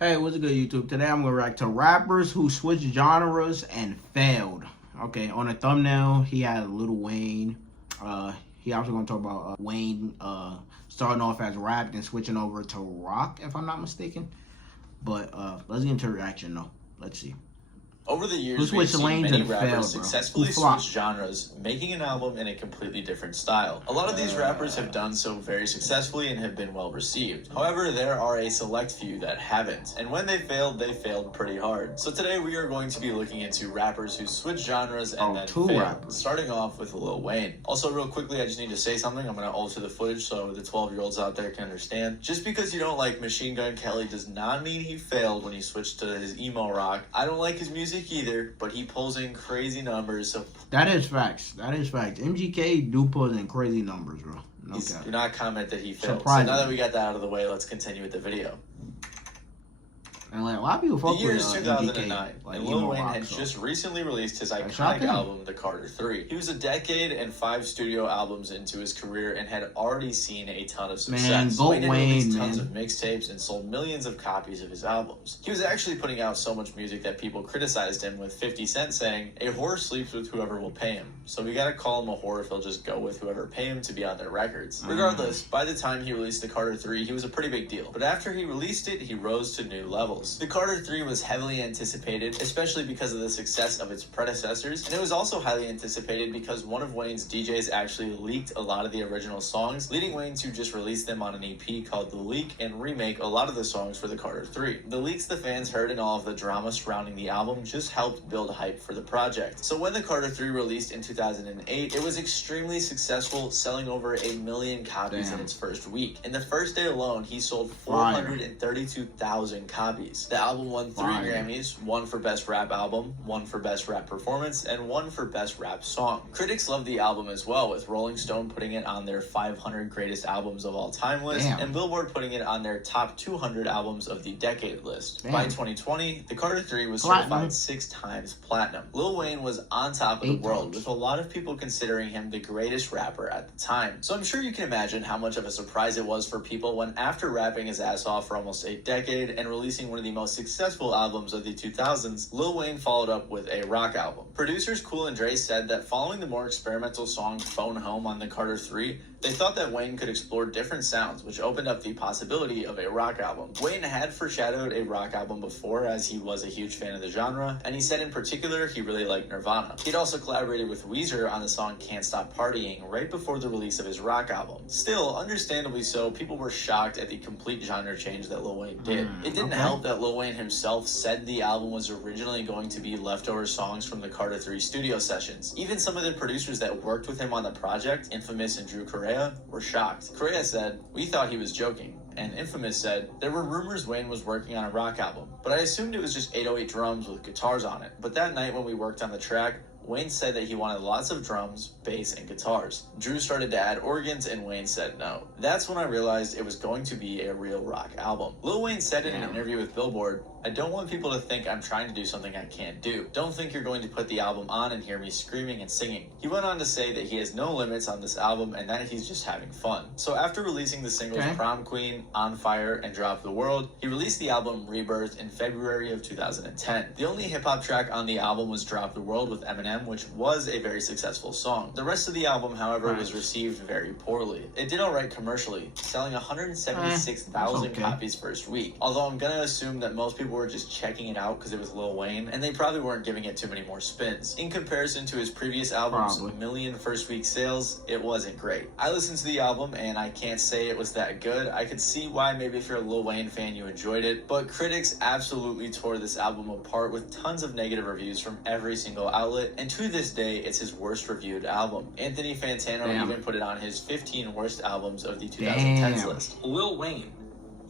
Hey, what's good, YouTube? Today I'm gonna react to rappers who switched genres and failed. Okay, on the thumbnail he had Lil Wayne. He also gonna talk about Wayne starting off as rap and switching over to rock, if I'm not mistaken. But let's get into the reaction though. Let's see. Over the years, we've seen many rappers successfully flop? switch genres, making an album in a completely different style. A lot of these rappers have done so very successfully and have been well received. However, there are a select few that haven't, and when they failed pretty hard. So today we are going to be looking into rappers who switch genres and then failed, starting off with Lil Wayne. Also, real quickly, I just need to say something. I'm going to alter the footage so the 12-year-olds out there can understand. Just because you don't like Machine Gun Kelly does not mean he failed when he switched to his emo rock. I don't like his music either, but he pulls in crazy numbers. So that is facts. That is facts. MGK do pull in crazy numbers, bro. Do not comment that he failed. So now that we got that out of the way, let's continue with the video. And like a lot of people fuck the year with is 2009, MGK, and Lil Wayne had just recently released his iconic album, The Carter 3. He was a decade and 5 studio albums into his career and had already seen a ton of success. Wayne had released tons of mixtapes and sold millions of copies of his albums. He was actually putting out so much music that people criticized him, with 50 Cent saying, "A whore sleeps with whoever will pay him, so we gotta call him a whore if he'll just go with whoever pay him to be on their records." Regardless, by the time he released The Carter 3, he was a pretty big deal. But after he released it, he rose to new levels. The Carter 3 was heavily anticipated, especially because of the success of its predecessors, and it was also highly anticipated because one of Wayne's DJs actually leaked a lot of the original songs, leading Wayne to just release them on an EP called The Leak and remake a lot of the songs for The Carter 3. The leaks the fans heard and all of the drama surrounding the album just helped build hype for the project. So when The Carter 3 released in 2008, it was extremely successful, selling over 1 million copies in its first week. In the first day alone, he sold 432,000 copies. The album won 3 Grammys, 1 for Best Rap Album, 1 for Best Rap Performance, and 1 for Best Rap Song. Critics loved the album as well, with Rolling Stone putting it on their 500 Greatest Albums of All Time list, and Billboard putting it on their Top 200 Albums of the Decade list. By 2020, The Carter 3 was certified 6 times platinum. Lil Wayne was on top of the world, with a lot of people considering him the greatest rapper at the time. So I'm sure you can imagine how much of a surprise it was for people when, after rapping his ass off for almost a decade and releasing one of the most successful albums of the 2000s, Lil Wayne followed up with a rock album. Producers Cool and Dre said that following the more experimental song Phone Home on The Carter 3, they thought that Wayne could explore different sounds, which opened up the possibility of a rock album. Wayne had foreshadowed a rock album before, as he was a huge fan of the genre, and he said in particular he really liked Nirvana. He'd also collaborated with Weezer on the song Can't Stop Partying right before the release of his rock album. Still, understandably so, people were shocked at the complete genre change that Lil Wayne did. It didn't help that Lil Wayne himself said the album was originally going to be leftover songs from the Carter 3 studio sessions. Even some of the producers that worked with him on the project, Infamous and Drew Correa, were shocked. Correa said, "We thought he was joking." And Infamous said, "There were rumors Wayne was working on a rock album, but I assumed it was just 808 drums with guitars on it. But that night when we worked on the track, Wayne said that he wanted lots of drums, bass, and guitars. Drew started to add organs, and Wayne said no. That's when I realized it was going to be a real rock album." Lil Wayne said in an interview with Billboard, "I don't want people to think I'm trying to do something I can't do. Don't think you're going to put the album on and hear me screaming and singing." He went on to say that he has no limits on this album and that he's just having fun. So after releasing the singles Prom Queen, On Fire, and Drop the World, he released the album Rebirth in February of 2010. The only hip-hop track on the album was Drop the World with Eminem, which was a very successful song. The rest of the album, however, was received very poorly. It did alright commercially, selling 176,000 copies first week, although I'm gonna assume that most people were just checking it out because it was Lil Wayne, and they probably weren't giving it too many more spins. In comparison to his previous albums, million first week sales, it wasn't great. I listened to the album and I can't say it was that good. I could see why maybe if you're a Lil Wayne fan you enjoyed it, but critics absolutely tore this album apart with tons of negative reviews from every single outlet, and to this day it's his worst reviewed album. Anthony Fantano even put it on his 15 worst albums of the 2010s list. Lil Wayne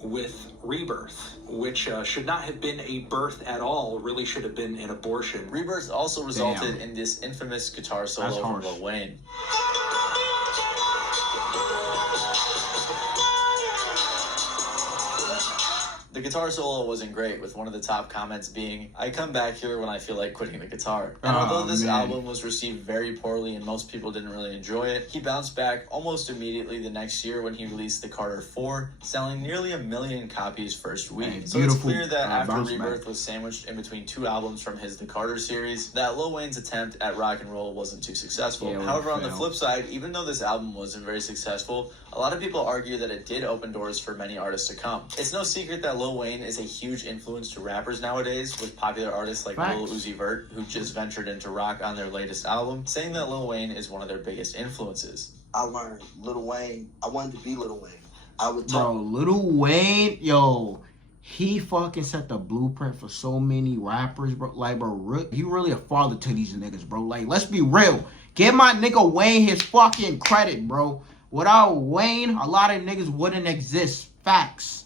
with Rebirth, which should not have been a birth at all, really should have been an abortion. Rebirth also resulted in this infamous guitar solo from Lil Wayne. The guitar solo wasn't great, with one of the top comments being, "I come back here when I feel like quitting the guitar." And although this album was received very poorly and most people didn't really enjoy it, he bounced back almost immediately the next year when he released the Carter 4, selling nearly 1 million copies first week. So it's clear that after Rebirth was sandwiched in between 2 albums from his The Carter series, that Lil Wayne's attempt at rock and roll wasn't too successful. However, on the flip side, even though this album wasn't very successful, a lot of people argue that it did open doors for many artists to come. It's no secret that Lil Wayne is a huge influence to rappers nowadays, with popular artists like Lil Uzi Vert, who just ventured into rock on their latest album, saying that Lil Wayne is one of their biggest influences. I learned Lil Wayne. I wanted to be Lil Wayne. I would talk. Bro, Lil Wayne, yo, he fucking set the blueprint for so many rappers, bro. Like, bro, he really a father to these niggas, bro. Like, let's be real. Give my nigga Wayne his fucking credit, bro. Without Wayne, a lot of niggas wouldn't exist. Facts.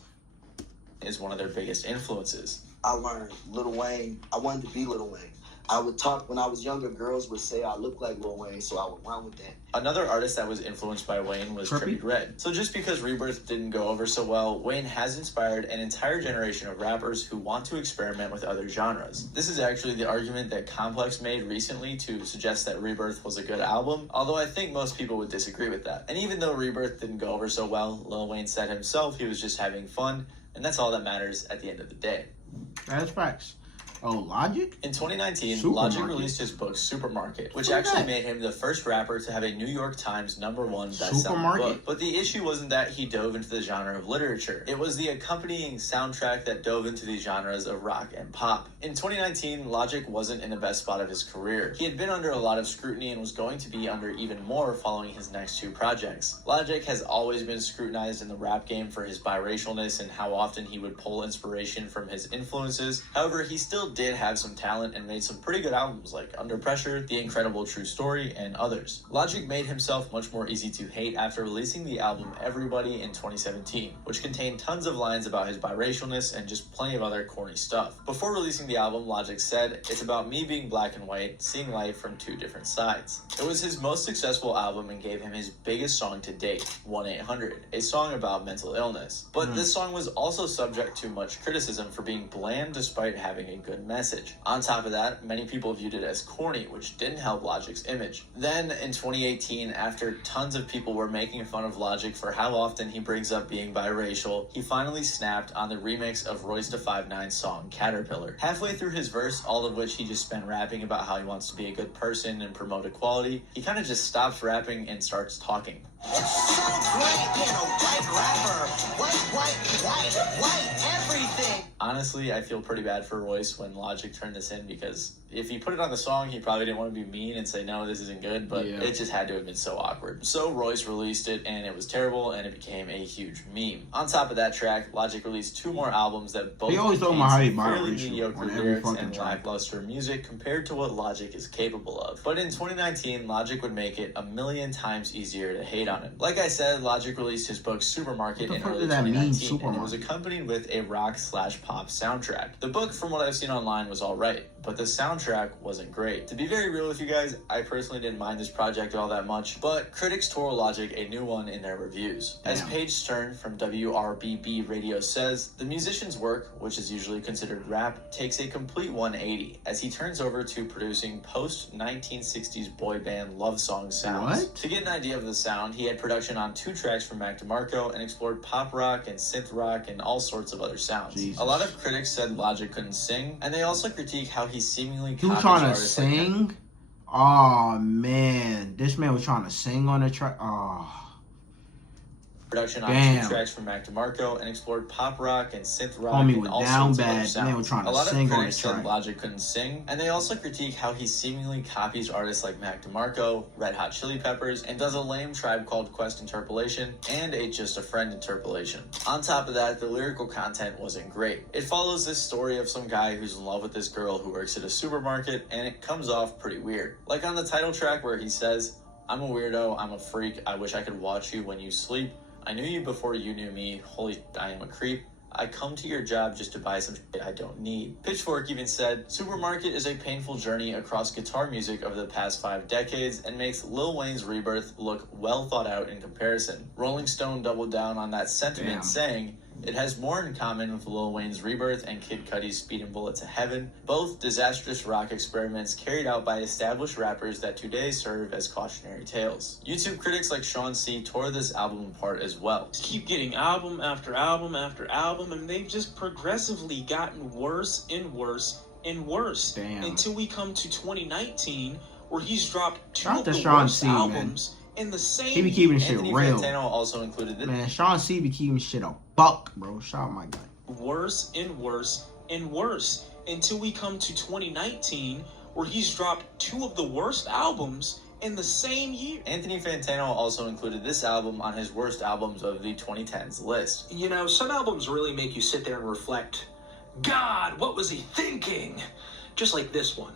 Is one of their biggest influences. I learned Lil Wayne. I wanted to be Lil Wayne. I would talk when I was younger. Girls would say I look like Lil Wayne, so I would run with that. Another artist that was influenced by Wayne was Trippie Redd. So just because Rebirth didn't go over so well, Wayne has inspired an entire generation of rappers who want to experiment with other genres. This is actually the argument that Complex made recently to suggest that Rebirth was a good album, although I think most people would disagree with that. And even though Rebirth didn't go over so well, Lil Wayne said himself he was just having fun, and that's all that matters at the end of the day. That's facts. Oh, Logic? In 2019, Logic released his book Supermarket, which actually made him the first rapper to have a New York Times #1 best-selling book. But the issue wasn't that he dove into the genre of literature. It was the accompanying soundtrack that dove into the genres of rock and pop. In 2019, Logic wasn't in the best spot of his career. He had been under a lot of scrutiny and was going to be under even more following his next 2 projects. Logic has always been scrutinized in the rap game for his biracialness and how often he would pull inspiration from his influences. However, he still did have some talent and made some pretty good albums like Under Pressure, The Incredible True Story, and others. Logic made himself much more easy to hate after releasing the album Everybody in 2017, which contained tons of lines about his biracialness and just plenty of other corny stuff. Before releasing the album, Logic said, "It's about me being black and white, seeing life from 2 different sides." It was his most successful album and gave him his biggest song to date, 1-800, a song about mental illness. But this song was also subject to much criticism for being bland despite having a good message. On top of that, many people viewed it as corny, which didn't help Logic's image. Then, in 2018, after tons of people were making fun of Logic for how often he brings up being biracial, he finally snapped on the remix of Royce da 5'9's song Caterpillar. Halfway through his verse, all of which he just spent rapping about how he wants to be a good person and promote equality, he kind of just stops rapping and starts talking. Honestly, I feel pretty bad for Royce when Logic turned this in, because if he put it on the song, he probably didn't want to be mean and say, no, this isn't good, but it just had to have been so awkward. So Royce released it, and it was terrible, and it became a huge meme. On top of that track, Logic released 2 more albums that both contained fairly mediocre lyrics and lackluster music compared to what Logic is capable of. But in 2019, Logic would make it 1 million times easier to hate on him. Like I said, Logic released his book Supermarket in early 2019, and it was accompanied with a rock/pop soundtrack. The book, from what I've seen online, was alright, but the soundtrack wasn't great. To be very real with you guys, I personally didn't mind this project all that much, but critics tore Logic a new one in their reviews. As Paige Stern from WRBB Radio says, the musician's work, which is usually considered rap, takes a complete 180 as he turns over to producing post-1960s boy band love song sounds. To get an idea of the sound, he had production on 2 tracks from Mac DeMarco and explored pop rock and synth rock and all sorts of other sounds. A lot of critics said Logic couldn't sing, and they also critique how he seemingly copies trying to sing? Oh man, this man was trying to sing on the track. Oh. Production on 2 tracks from Mac DeMarco and explored pop rock and synth rock and all sorts of other sounds. A lot of critics said Logic couldn't sing, and they also critique how he seemingly copies artists like Mac DeMarco, Red Hot Chili Peppers, and does a lame Tribe Called Quest interpolation and a Just a Friend interpolation. On top of that, the lyrical content wasn't great. It follows this story of some guy who's in love with this girl who works at a supermarket, and it comes off pretty weird. Like on the title track where he says, "I'm a weirdo, I'm a freak, I wish I could watch you when you sleep. I knew you before you knew me, holy, I am a creep. I come to your job just to buy some shit I don't need." Pitchfork even said, "Supermarket is a painful journey across guitar music over the past 5 decades and makes Lil Wayne's Rebirth look well thought out in comparison." Rolling Stone doubled down on that sentiment, saying, It has more in common with Lil Wayne's Rebirth and Kid Cudi's Speedin' Bullet to Heaven, both disastrous rock experiments carried out by established rappers that today serve as cautionary tales. YouTube critics like Sean C. tore this album apart as well. Keep getting album after album after album, and they've just progressively gotten worse and worse and worse. Damn. Until we come to 2019, where he's dropped two Shout of the Sean worst C, albums in the same He be keeping shit Anthony real. Fantano also included this. Man, Sean C be keeping shit a buck, bro. Shout out my guy. worse and worse and worse until we come to 2019, where he's dropped two of the worst albums in the same year. Anthony Fantano also included this album on his worst albums of the 2010s list. You know, some albums really make you sit there and reflect, God, what was he thinking? Just like this one.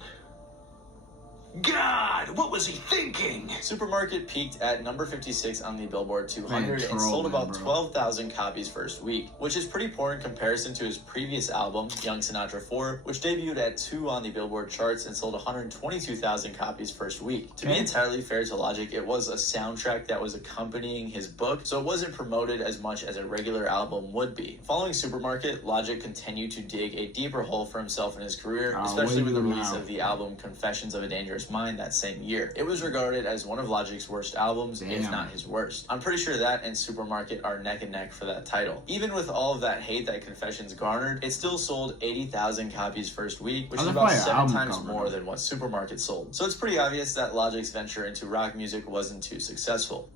God, what was he thinking? Supermarket peaked at number 56 on the Billboard 200 and sold about 12,000 copies first week, which is pretty poor in comparison to his previous album, Young Sinatra 4, which debuted at 2 on the Billboard charts and sold 122,000 copies first week. To be entirely fair to Logic, it was a soundtrack that was accompanying his book, so it wasn't promoted as much as a regular album would be. Following Supermarket, Logic continued to dig a deeper hole for himself in his career, especially with the release of the album Confessions of a Dangerous Mind that same year. It was regarded as one of Logic's worst albums, if not his worst. I'm pretty sure that and Supermarket are neck and neck for that title. Even with all of that hate that Confessions garnered, it still sold 80,000 copies first week, which is about 7 times more than what Supermarket sold. So it's pretty obvious that Logic's venture into rock music wasn't too successful.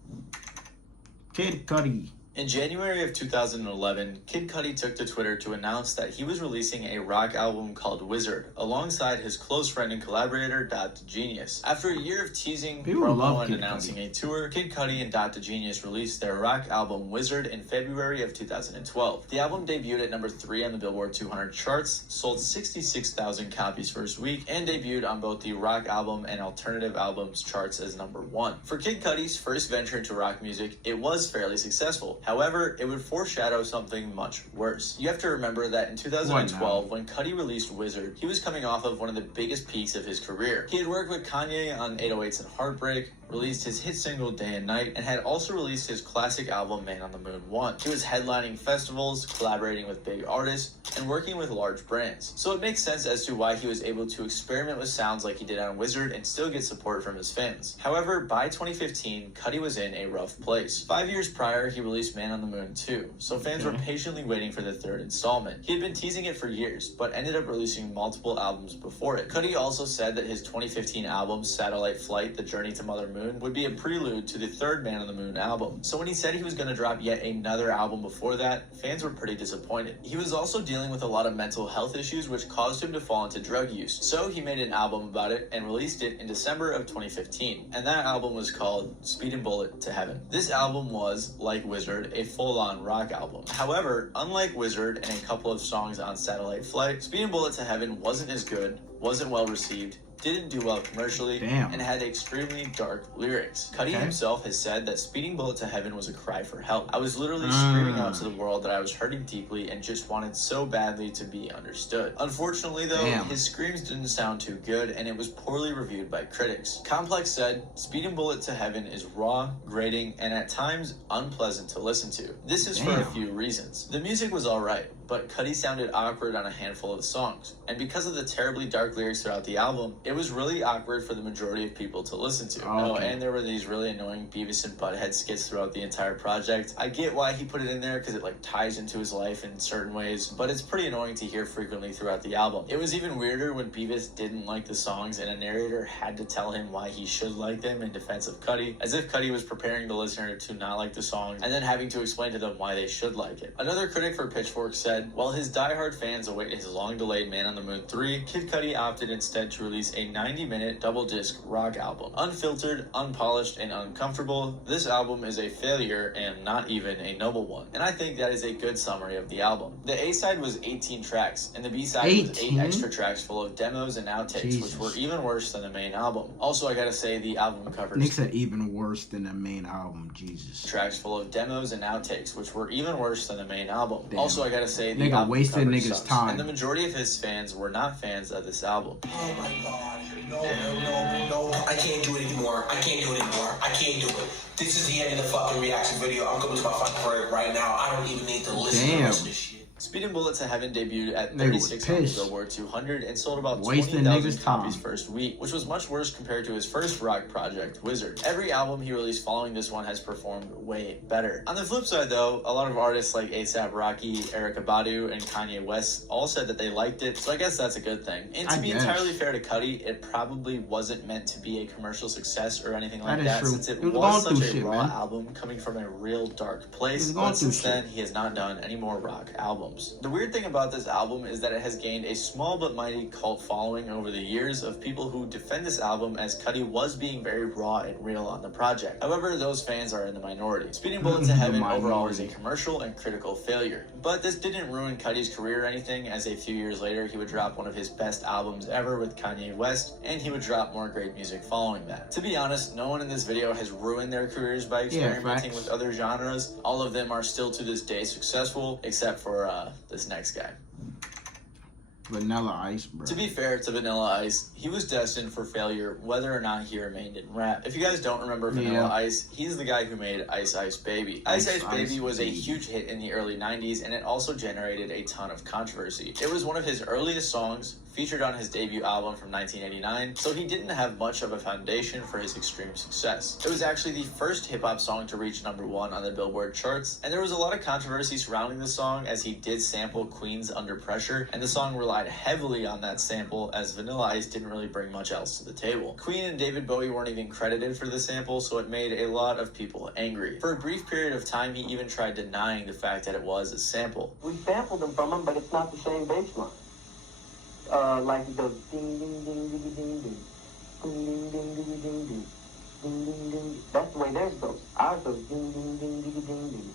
Kid Cudi. In January of 2011, Kid Cudi took to Twitter to announce that he was releasing a rock album called Wizard, alongside his close friend and collaborator, Dr. Genius. After a year of teasing, promo, and announcing a tour, Kid Cudi and Dr. Genius released their rock album Wizard in February of 2012. The album debuted at number 3 on the Billboard 200 charts, sold 66,000 copies first week, and debuted on both the rock album and alternative albums charts as number 1. For Kid Cudi's first venture into rock music, it was fairly successful. However, it would foreshadow something much worse. You have to remember that in 2012, when Cudi released Wizard, he was coming off of one of the biggest peaks of his career. He had worked with Kanye on 808s and Heartbreak, released his hit single Day and Night, and had also released his classic album Man on the Moon 1. He was headlining festivals, collaborating with big artists, and working with large brands. So it makes sense as to why he was able to experiment with sounds like he did on Wizard and still get support from his fans. However, by 2015, Cudi was in a rough place. 5 years prior, he released Man on the Moon 2, so fans were patiently waiting for the third installment. He had been teasing it for years, but ended up releasing multiple albums before it. Cudi also said that his 2015 album, Satellite Flight, The Journey to Mother Moon, would be a prelude to the third Man on the Moon album. So when he said he was going to drop yet another album before that, fans were pretty disappointed. He was also dealing with a lot of mental health issues, which caused him to fall into drug use. So he made an album about it and released it in December of 2015. And that album was called Speedin' Bullet to Heaven. This album was, like Wizard, a full-on rock album. However, unlike Wizard and a couple of songs on Satellite Flight, Speedin' Bullet to Heaven wasn't as good, wasn't well received, didn't do well commercially, and had extremely dark lyrics. Cudi himself has said that Speeding Bullet to Heaven was a cry for help. I was literally screaming out to the world that I was hurting deeply and just wanted so badly to be understood. Unfortunately though, his screams didn't sound too good and it was poorly reviewed by critics. Complex said, Speeding Bullet to Heaven is raw, grating, and at times unpleasant to listen to. This is for a few reasons. The music was alright, but Cudi sounded awkward on a handful of songs. And because of the terribly dark lyrics throughout the album, it was really awkward for the majority of people to listen to. Oh, and there were these really annoying Beavis and Butthead skits throughout the entire project. I get why he put it in there because it like ties into his life in certain ways, but it's pretty annoying to hear frequently throughout the album. It was even weirder when Beavis didn't like the songs and a narrator had to tell him why he should like them in defense of Cudi, as if Cudi was preparing the listener to not like the songs and then having to explain to them why they should like it. Another critic for Pitchfork said, while his diehard fans await his long-delayed Man on the Moon 3, Kid Cudi opted instead to release a 90-minute double-disc rock album. Unfiltered, unpolished, and uncomfortable, this album is a failure and not even a noble one. And I think that is a good summary of the album. The A-side was 18 tracks, and the B-side was 8 extra tracks full of demos and outtakes, which were even worse than the main album. Also, I gotta say, the album covers... Nick said even worse than the main album, Jesus. Tracks full of demos and outtakes, which were even worse than the main album. Also, I gotta say, say the nigga album wasted cover niggas' sucks, time. and the majority of his fans were not fans of this album. Oh my god, no, I can't do it anymore. I can't do it. This is the end of the fucking reaction video. I'm going to my fucking career right now. I don't even need to listen to the rest of this shit. Speed and Bullet to Heaven debuted at Nigga was 36 on the pissed. Billboard 200 and sold about Wasting 20,000 niggas' copies time. first week, which was much worse compared to his first rock project, Wizard. Every album he released following this one has performed way better. On the flip side though, a lot of artists like A$AP Rocky, Erykah Badu, and Kanye West all said that they liked it, so I guess that's a good thing. And to be entirely fair to Cudi, it probably wasn't meant to be a commercial success or anything like that, since it was such a raw album coming from a real dark place, but since then he has not done any more rock albums. The weird thing about this album is that it has gained a small but mighty cult following over the years of people who defend this album as Cudi was being very raw and real on the project. However, those fans are in the minority. Speeding Bullet to Heaven overall is a commercial and critical failure. But this didn't ruin Cudi's career or anything, as a few years later he would drop one of his best albums ever with Kanye West, and he would drop more great music following that. To be honest, no one in this video has ruined their careers by experimenting with other genres. All of them are still to this day successful, except for this next guy. Vanilla Ice, bro. To be fair to Vanilla Ice, he was destined for failure whether or not he remained in rap. If you guys don't remember Vanilla Ice, he's the guy who made Ice Ice Baby. Ice Ice Baby was a huge hit in the early 90s, and it also generated a ton of controversy. It was one of his earliest songs, featured on his debut album from 1989, so he didn't have much of a foundation for his extreme success. It was actually the first hip-hop song to reach #1 on the Billboard charts, and there was a lot of controversy surrounding the song as he did sample Queen's Under Pressure, and the song relied heavily on that sample as Vanilla Ice didn't really bring much else to the table. Queen and David Bowie weren't even credited for the sample, so it made a lot of people angry. For a brief period of time, he even tried denying the fact that it was a sample. We sampled them from him, but it's not the same bass line. Like he goes ding ding ding ding ding ding ding ding ding ding ding ding ding ding ding. That's the way theirs goes. Ours goes ding ding ding ding ding ding.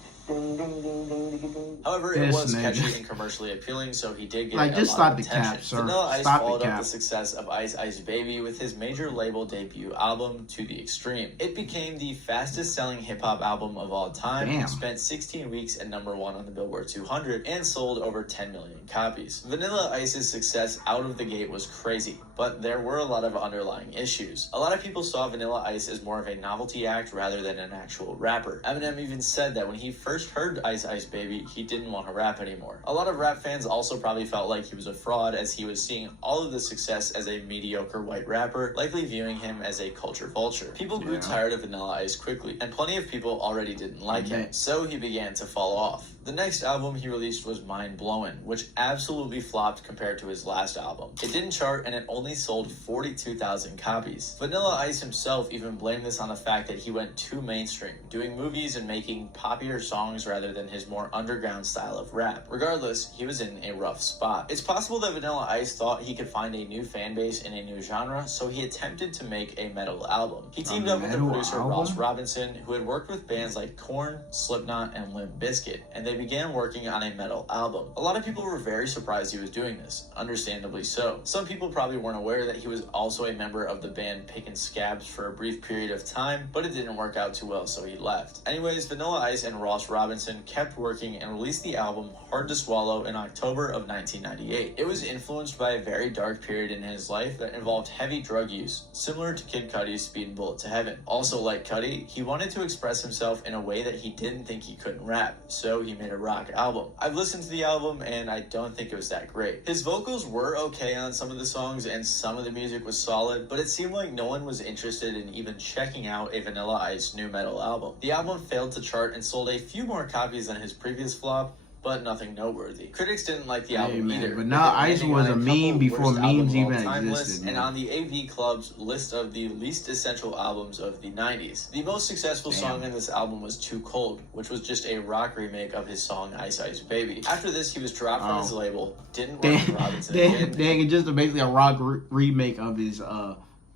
However, it was catchy and commercially appealing, so he did get just a lot of stop the attention. cap, sir. Vanilla Ice Stop followed the up cap. the success of Ice Ice Baby with his major label debut album, To the Extreme. It became the fastest selling hip-hop album of all time, and spent 16 weeks at #1 on the Billboard 200, and sold over 10 million copies. Vanilla Ice's success out of the gate was crazy, but there were a lot of underlying issues. A lot of people saw Vanilla Ice as more of a novelty act rather than an actual rapper. Eminem even said that when he first heard Ice Ice Baby, he didn't want to rap anymore. A lot of rap fans also probably felt like he was a fraud, as he was seeing all of the success as a mediocre white rapper, likely viewing him as a culture vulture. People grew tired of Vanilla Ice quickly, and plenty of people already didn't like him, so he began to fall off. The next album he released was Mind Blowin', which absolutely flopped compared to his last album. It didn't chart, and it only sold 42,000 copies. Vanilla Ice himself even blamed this on the fact that he went too mainstream, doing movies and making popular songs rather than his more underground style of rap. Regardless, he was in a rough spot. It's possible that Vanilla Ice thought he could find a new fan base in a new genre, so he attempted to make a metal album. He teamed up with the producer Ross Robinson, who had worked with bands like Korn, Slipknot, and Limp Bizkit, and they began working on a metal album. A lot of people were very surprised he was doing this, understandably so. Some people probably weren't aware that he was also a member of the band Pick and Scabs for a brief period of time, but it didn't work out too well, so he left. Anyways, Vanilla Ice and Ross Robinson kept working and released the album Hard to Swallow in October of 1998. It was influenced by a very dark period in his life that involved heavy drug use, similar to Kid Cudi's Speed and Bullet to Heaven. Also, like Cudi, he wanted to express himself in a way that he didn't think he couldn't rap, so he made a rock album. I've listened to the album and I don't think it was that great. His vocals were okay on some of the songs and some of the music was solid, but it seemed like no one was interested in even checking out a Vanilla Ice new metal album. The album failed to chart and sold a few more copies than his previous flop, but nothing noteworthy. Critics didn't like the album either. But now Ice was a meme before memes even existed. And on the AV Club's list of the least essential albums of the 90s. The most successful song in this album was Too Cold, which was just a rock remake of his song Ice Ice Baby. After this, he was dropped from his label, didn't work with Robinson again. Dang, it's just basically a rock remake of his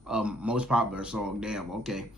most popular song. Damn, okay.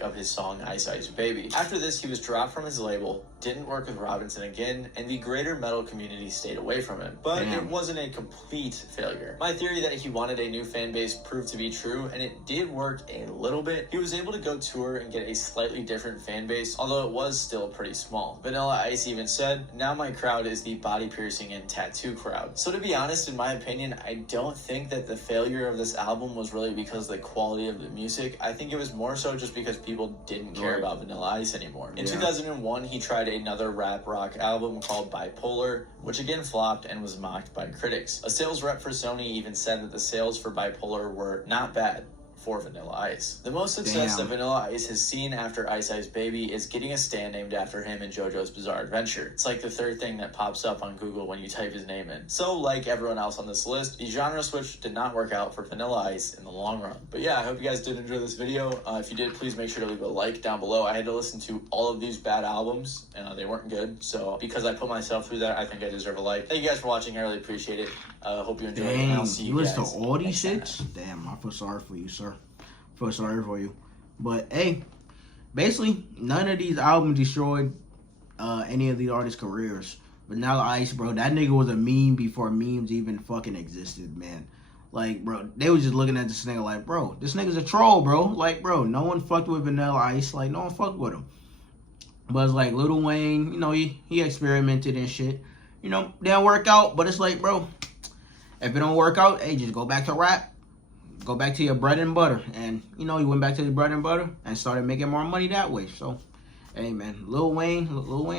Of his song Ice Ice Baby. After this, he was dropped from his label, didn't work with Robinson again, and the greater metal community stayed away from him. But it wasn't a complete failure. My theory that he wanted a new fan base proved to be true, and it did work a little bit. He was able to go tour and get a slightly different fan base, although it was still pretty small. Vanilla Ice even said, "Now my crowd is the body piercing and tattoo crowd." So to be honest, in my opinion, I don't think that the failure of this album was really because of the quality of the music. I think it was more so just because people didn't care about Vanilla Ice anymore. In 2001, he tried another rap rock album called Bipolar, which again flopped and was mocked by critics. A sales rep for Sony even said that the sales for Bipolar were not bad for Vanilla Ice. The most success that Vanilla Ice has seen after Ice Ice Baby is getting a stand named after him in JoJo's Bizarre Adventure. It's like the third thing that pops up on Google when you type his name in. So, like everyone else on this list, the genre switch did not work out for Vanilla Ice in the long run. But yeah, I hope you guys did enjoy this video. If you did, please make sure to leave a like down below. I had to listen to all of these bad albums, and they weren't good. So, because I put myself through that, I think I deserve a like. Thank you guys for watching. I really appreciate it. Hope you enjoyed it, and I'll see you guys listen to all these shits? Damn, I feel sorry for you, sir. Feel sorry for you. But hey, basically none of these albums destroyed any of these artists' careers. Vanilla Ice, bro, that nigga was a meme before memes even fucking existed, man. Like, bro, they was just looking at this nigga like, bro, this nigga's a troll, bro. Like, bro, no one fucked with Vanilla Ice. Like, no one fucked with him. But it's like Lil Wayne, you know, he experimented and shit. You know, didn't work out, but it's like, bro, if it don't work out, hey, just go back to rap. Go back to your bread and butter. And, you know, he went back to his bread and butter and started making more money that way. So, hey, man, Lil Wayne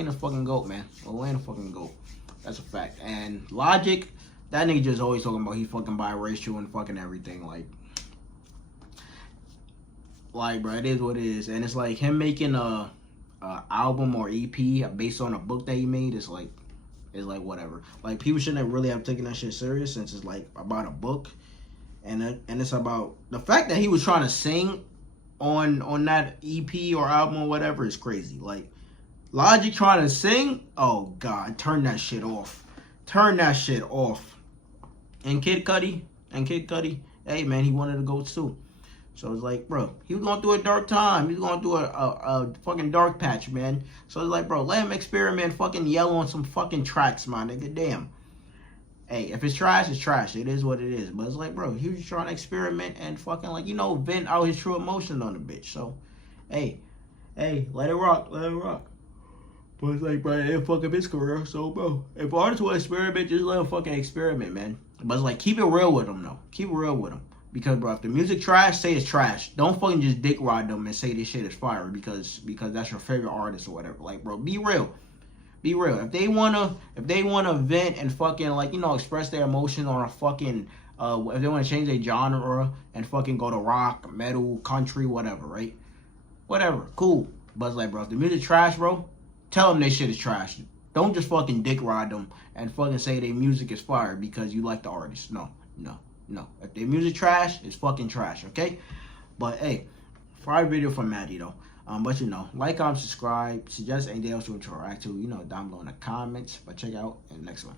a fucking GOAT, man. Lil Wayne a fucking GOAT. That's a fact. And Logic, that nigga just always talking about he fucking biracial and fucking everything. Like, bro, it is what it is. And it's like him making a album or EP based on a book that he made is like whatever. Like, people shouldn't really have taken that shit serious since it's like about a book. And it's about the fact that he was trying to sing on that EP or album or whatever is crazy. Like, Logic trying to sing, oh God, turn that shit off. Turn that shit off. And Kid Cudi, hey man, he wanted to go too. So it's like, bro, he was going through a dark time. He was going through a fucking dark patch, man. So it's like, bro, let him experiment, fucking yell on some fucking tracks, my nigga. Damn. Hey, if it's trash, it's trash. It is what it is. But it's like, bro, he was just trying to experiment and fucking, like, you know, vent out his true emotions on the bitch. So, hey, let it rock. But it's like, bro, it didn't fuck up his career. So, bro, if artists will experiment, just let him fucking experiment, man. But it's like, keep it real with him, though. Keep it real with him. Because, bro, if the music trash, say it's trash. Don't fucking just dick ride them and say this shit is fire because that's your favorite artist or whatever. Like, bro, be real. Be real. If they wanna vent and fucking, like, you know, express their emotions on a fucking if they want to change their genre and fucking go to rock, metal, country, whatever, right? Whatever, cool. But it's like, bro, if the music trash, bro, tell them their shit is trash. Don't just fucking dick ride them and fucking say their music is fire because you like the artist. No. If their music trash, it's fucking trash, okay? But hey, fire video from Maddie though. But you know, like, comment, subscribe, suggest anything else you want to interact to, you know, down below in the comments. But check out in the next one.